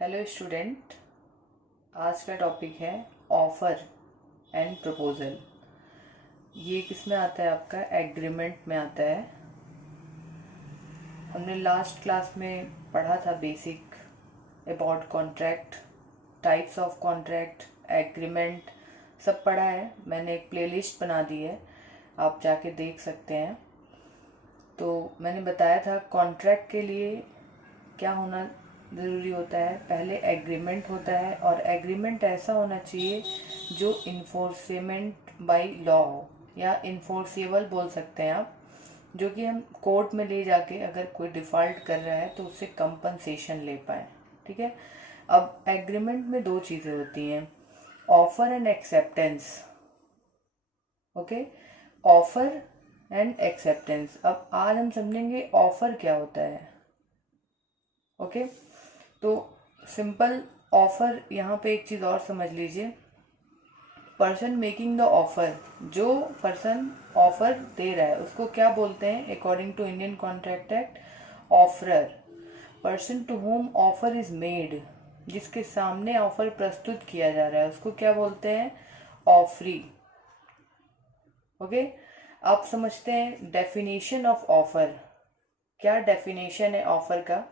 Hello student, आज का topic है ऑफ़र एंड प्रपोज़ल। ये किस में आता है? आपका एग्रीमेंट में आता है। हमने लास्ट क्लास में पढ़ा था basic about contract, types of contract, agreement सब पढ़ा है। मैंने एक प्लेलिस्ट बना दी है, आप जाके देख सकते हैं। तो मैंने बताया था कॉन्ट्रैक्ट के लिए क्या होना ज़रूरी होता है। पहले एग्रीमेंट होता है, और एग्रीमेंट ऐसा होना चाहिए जो इन्फोर्समेंट बाय लॉ हो, या इन्फोर्सेबल बोल सकते हैं आप, जो कि हम कोर्ट में ले जाके अगर कोई डिफ़ॉल्ट कर रहा है तो उससे कंपनसेशन ले पाए। ठीक है। अब एग्रीमेंट में दो चीज़ें होती हैं, offer and acceptance. Okay, offer and acceptance. अब आज हम समझेंगे ऑफ़र क्या होता है। ओके, तो सिंपल ऑफ़र, यहाँ पे एक चीज़ और समझ लीजिए। पर्सन मेकिंग द ऑफ़र, जो पर्सन ऑफ़र दे रहा है उसको क्या बोलते हैं according to Indian contract act? Offeror. Person to whom offer is made, जिसके सामने ऑफ़र प्रस्तुत किया जा रहा है उसको क्या बोलते हैं? ऑफरी। ओके, आप समझते हैं डेफिनेशन ऑफ ऑफ़र। क्या डेफिनेशन है ऑफ़र का?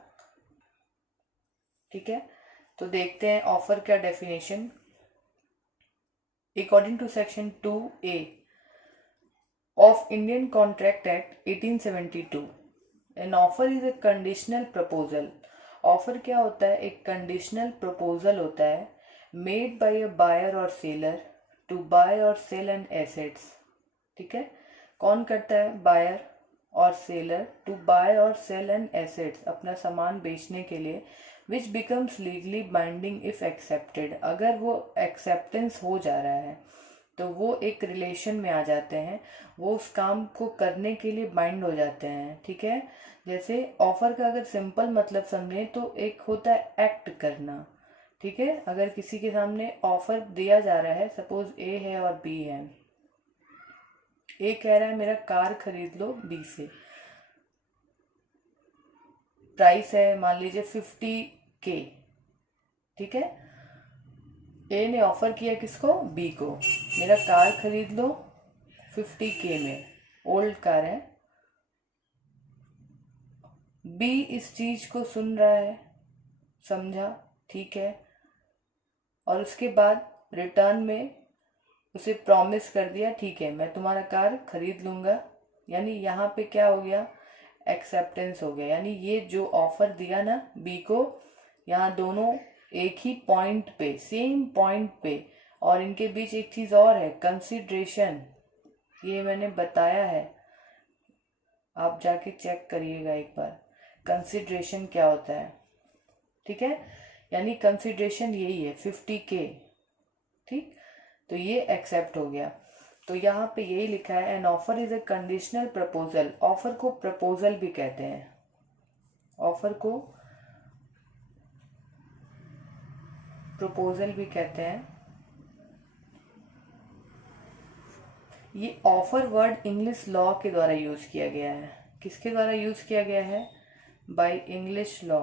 ठीक है, तो देखते हैं ऑफर क्या definition. According to section 2A of Indian contract act 1872, an offer is a conditional proposal. Offer क्या होता है? एक कंडीशनल प्रपोजल होता है, मेड बाय अ बायर और सेलर टू बाय और सेल एन एसेट्स। ठीक है, कौन करता है? बायर और सेलर टू बाय और सेल एन एसेट्स, अपना सामान बेचने के लिए, विच becomes legally binding if accepted. अगर वो एक्सेप्टेंस हो जा रहा है तो वो एक रिलेशन में आ जाते हैं, वो उस काम को करने के लिए बाइंड हो जाते हैं। ठीक है, जैसे ऑफर का अगर सिंपल मतलब समझें तो एक होता है एक्ट करना। ठीक है, अगर किसी के सामने ऑफर दिया जा रहा है, सपोज ए है और बी है। ए कह रहा है मेरा कार खरीद लो बी से, प्राइस है मान लीजिए 50K। ठीक है, ए ने ऑफर किया किसको? बी को, मेरा कार खरीद लो 50K में, ओल्ड कार है। बी इस चीज को सुन रहा है, समझा, ठीक है, और उसके बाद रिटर्न में उसे प्रॉमिस कर दिया, ठीक है मैं तुम्हारा कार खरीद लूंगा। यानी यहाँ पे क्या हो गया? एक्सेप्टेंस हो गया। यानी ये जो ऑफर दिया ना बी को, यहाँ दोनों एक ही पॉइंट पे, सेम पॉइंट पे, और इनके बीच एक चीज और है, कंसिडरेशन। ये मैंने बताया है, आप जाके चेक करिएगा एक बार, कंसिडरेशन क्या होता है। ठीक है, यानी कंसिडरेशन यही है 50K। ठीक, तो ये एक्सेप्ट हो गया। तो यहाँ पे यही लिखा है, N offer is a conditional proposal. Offer को प्रपोजल भी कहते हैं, ऑफर को प्रपोजल भी कहते हैं। ये ऑफर वर्ड इंग्लिश लॉ के द्वारा यूज किया गया है। किसके द्वारा यूज किया गया है? By English law.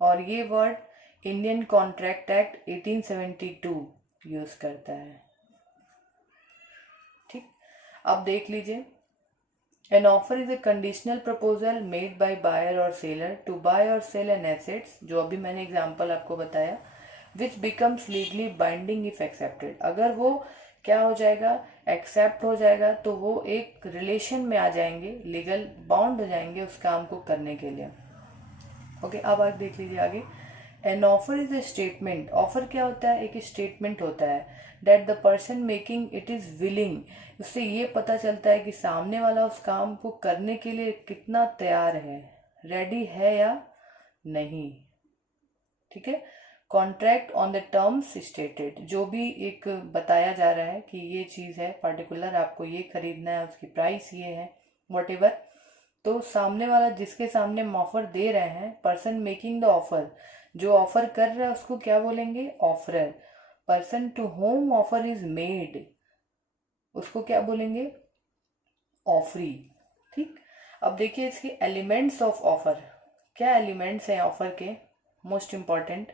और ये word Indian contract act 1872 use करता है। ठीक, अब देख लीजिए, an offer is a conditional proposal made by buyer और सेलर टू बाय और सेल एन एसेट्स, जो अभी मैंने एग्जांपल आपको बताया, which becomes legally binding if accepted. अगर वो क्या हो जाएगा? एक्सेप्ट हो जाएगा, तो वो एक रिलेशन में आ जाएंगे, लीगल बाउंड हो जाएंगे उस काम को करने के लिए। ओके, अब आप देख लीजिए आगे। N offer is A statement. Offer क्या होता है? एक स्टेटमेंट होता है, that the person making it is willing. उससे ये पता चलता है कि सामने वाला उस काम को करने के लिए कितना तैयार है, रेडी है या नहीं। ठीक है, contract on the terms stated, जो भी एक बताया जा रहा है कि ये चीज़ है पर्टिकुलर, आपको ये खरीदना है, उसकी प्राइस ये है, वट एवर। तो सामने वाला, जिसके सामने हम ऑफर दे रहे हैं, पर्सन मेकिंग द ऑफर, जो ऑफर कर रहा है उसको क्या बोलेंगे? Offeror. Person to whom offer is made, उसको क्या बोलेंगे? ऑफरी। ठीक, अब देखिए इसके एलिमेंट्स ऑफ ऑफर क्या एलिमेंट्स हैं ऑफर के? मोस्ट इम्पॉर्टेंट,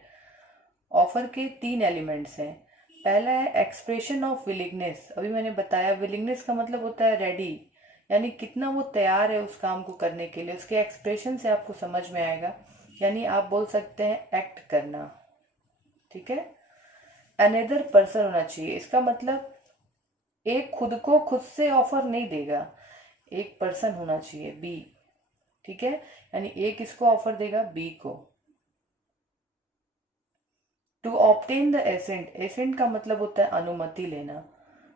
ऑफर के 3 एलिमेंट्स हैं। पहला है एक्सप्रेशन ऑफ विलिंगनेस। अभी मैंने बताया विलिंगनेस का मतलब होता है रेडी, यानी कितना वो तैयार है उस काम को करने के लिए। उसके एक्सप्रेशन से आपको समझ में आएगा, यानी आप बोल सकते हैं एक्ट करना, ठीक है। अनदर पर्सन होना चाहिए, इसका मतलब एक खुद को खुद से ऑफर नहीं देगा, एक पर्सन होना चाहिए, बी, ठीक है। यानी ए किसको ऑफर देगा? बी को। To obtain the assent, assent का मतलब होता है अनुमति लेना,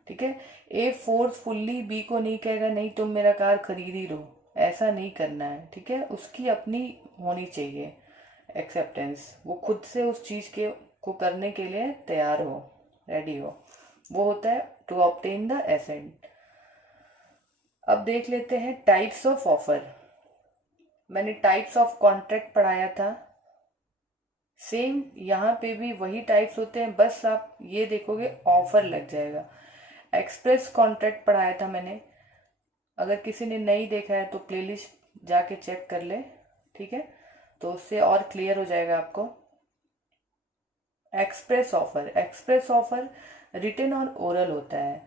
ठीक है। ए फोर्सफुल्ली बी को नहीं कहेगा नहीं तुम मेरा कार खरीद ही लो, ऐसा नहीं करना है, ठीक है। उसकी अपनी होनी चाहिए एक्सेप्टेंस, वो खुद से उस चीज के को करने के लिए तैयार हो, रेडी हो, वो होता है टू ऑब्टेन द एसेंट। अब देख लेते हैं टाइप्स ऑफ ऑफर। मैंने टाइप्स ऑफ कॉन्ट्रैक्ट पढ़ाया था, सेम यहाँ पे भी वही टाइप्स होते हैं, बस आप ये देखोगे ऑफर लग जाएगा। एक्सप्रेस कॉन्ट्रैक्ट पढ़ाया था मैंने, अगर किसी ने नहीं देखा है तो प्लेलिस्ट जाके चेक कर ले, ठीक है, तो उससे और क्लियर हो जाएगा आपको। Express offer, express offer written और ओरल होता है।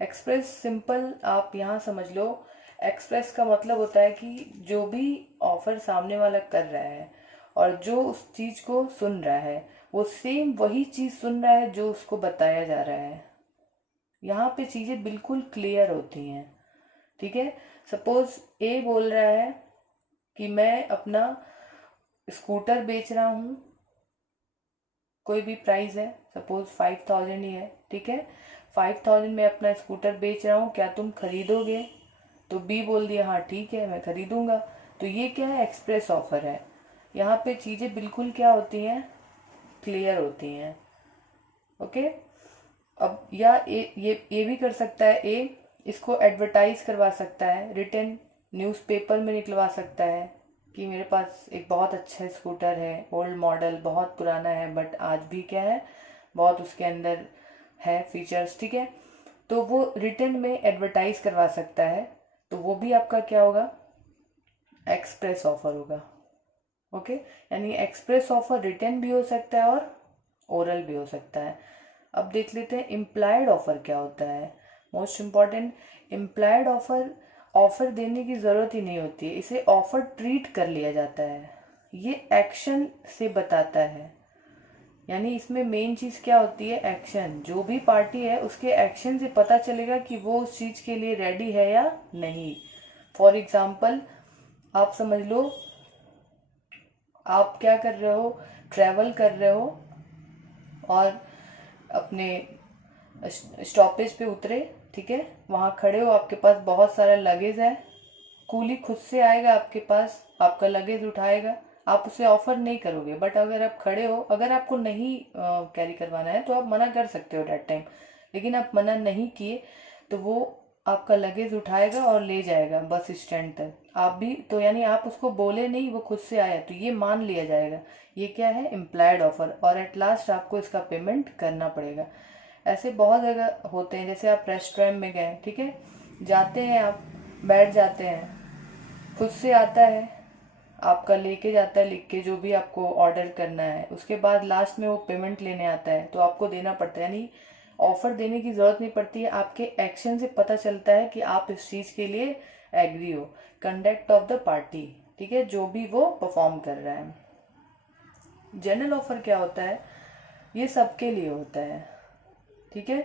एक्सप्रेस सिंपल आप यहाँ समझ लो, एक्सप्रेस का मतलब होता है कि जो भी ऑफर सामने वाला कर रहा है और जो उस चीज को सुन रहा है वो सेम वही चीज सुन रहा है जो उसको बताया जा रहा है। यहाँ पे चीजें बिल्कुल क्लियर होती हैं, ठीक है। सपोज ए बोल रहा है कि मैं अपना स्कूटर बेच रहा हूँ, कोई भी प्राइस है, सपोज 5000 ही है, ठीक है। 5000 में अपना स्कूटर बेच रहा हूँ, क्या तुम खरीदोगे? तो बी बोल दिया हाँ ठीक है मैं खरीदूंगा। तो ये क्या है? एक्सप्रेस ऑफर है। यहाँ पे चीज़ें बिल्कुल क्या होती हैं? क्लियर होती हैं, ओके। अब या ये भी कर सकता है ए, इसको एडवर्टाइज करवा सकता है, रिटन न्यूज़पेपर में निकलवा सकता है कि मेरे पास एक बहुत अच्छा स्कूटर है, ओल्ड मॉडल, बहुत पुराना है, बट आज भी क्या है, बहुत उसके अंदर है फीचर्स, ठीक है। तो वो रिटन में एडवर्टाइज करवा सकता है, तो वो भी आपका क्या होगा? एक्सप्रेस ऑफर होगा, ओके। यानी एक्सप्रेस ऑफर रिटन भी हो सकता है और ओरल भी हो सकता है। अब देख लेते हैं इम्प्लाइड ऑफर क्या होता है। Most important, implied offer, offer देने की ज़रूरत ही नहीं होती है, इसे ऑफर ट्रीट कर लिया जाता है, ये एक्शन से बताता है। यानी इसमें मेन चीज़ क्या होती है? एक्शन। जो भी पार्टी है उसके एक्शन से पता चलेगा कि वो उस चीज़ के लिए रेडी है या नहीं। फॉर एग्जाम्पल आप समझ लो, आप क्या कर रहे हो, ट्रैवल कर रहे हो और अपने स्टॉपेज पे उतरे, ठीक है, वहाँ खड़े हो, आपके पास बहुत सारा लगेज है, कूली खुद से आएगा आपके पास, आपका लगेज उठाएगा, आप उसे ऑफर नहीं करोगे। बट अगर आप खड़े हो, अगर आपको नहीं कैरी करवाना है तो आप मना कर सकते हो डेट टाइम, लेकिन आप मना नहीं किए तो वो आपका लगेज उठाएगा और ले जाएगा बस स्टैंड तक। आप भी तो यानी आप उसको बोले नहीं, वो खुद से आया, तो ये मान लिया जाएगा। ये क्या है? Implied offer. और एट लास्ट आपको इसका पेमेंट करना पड़ेगा। ऐसे बहुत जगह होते हैं, जैसे आप रेस्टोरेंट में गए, ठीक है, जाते हैं, आप बैठ जाते हैं, खुद से आता है, आपका लेके जाता है लिख के जो भी आपको ऑर्डर करना है, उसके बाद लास्ट में वो पेमेंट लेने आता है तो आपको देना पड़ता है। यानी ऑफर देने की ज़रूरत नहीं पड़ती है, आपके एक्शन से पता चलता है कि आप इस चीज़ के लिए एग्री हो। कंडक्ट ऑफ द पार्टी, ठीक है, जो भी वो परफॉर्म कर रहा है। जनरल ऑफर क्या होता है? ये सबके लिए होता है, ठीक है।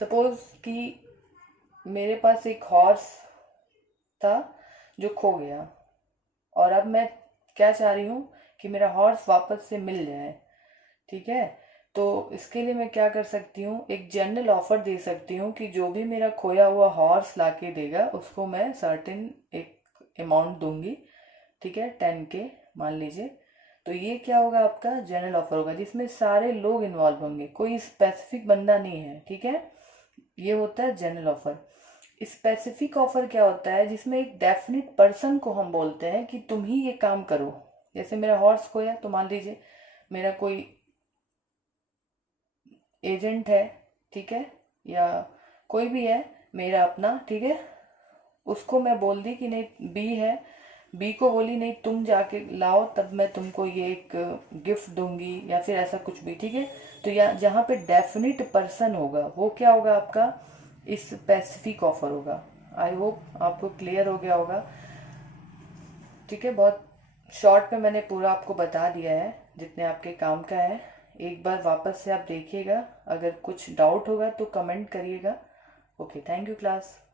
सपोज कि मेरे पास एक हॉर्स था जो खो गया, और अब मैं क्या चाह रही हूँ कि मेरा हॉर्स वापस से मिल जाए, ठीक है। तो इसके लिए मैं क्या कर सकती हूँ? एक जनरल ऑफर दे सकती हूँ कि जो भी मेरा खोया हुआ हॉर्स ला के देगा उसको मैं सर्टेन एक अमाउंट दूंगी, ठीक है, 10K मान लीजिए। तो ये क्या होगा? आपका जनरल ऑफर होगा, जिसमें सारे लोग इन्वॉल्व होंगे, कोई स्पेसिफिक बंदा नहीं है, ठीक है। ये होता है जनरल ऑफर। स्पेसिफिक ऑफर क्या होता है? जिसमें एक डेफिनेट पर्सन को हम बोलते हैं कि तुम ही ये काम करो। जैसे मेरा हॉर्स खोया, तो मान लीजिए मेरा कोई एजेंट है, ठीक है, या कोई भी है मेरा अपना, ठीक है, उसको मैं बोल दी कि नहीं, बी है, बी को बोली नहीं तुम जाके लाओ तब मैं तुमको ये एक गिफ्ट दूंगी या फिर ऐसा कुछ भी, ठीक है। तो यहाँ जहाँ पे डेफिनिट पर्सन होगा वो क्या होगा आपका, इस स्पेसिफिक ऑफर होगा। आई होप आपको क्लियर हो गया होगा, ठीक है। बहुत शॉर्ट में मैंने पूरा आपको बता दिया है जितने आपके काम का है। एक बार वापस से आप देखिएगा, अगर कुछ डाउट होगा तो कमेंट करिएगा। Okay, thank you class.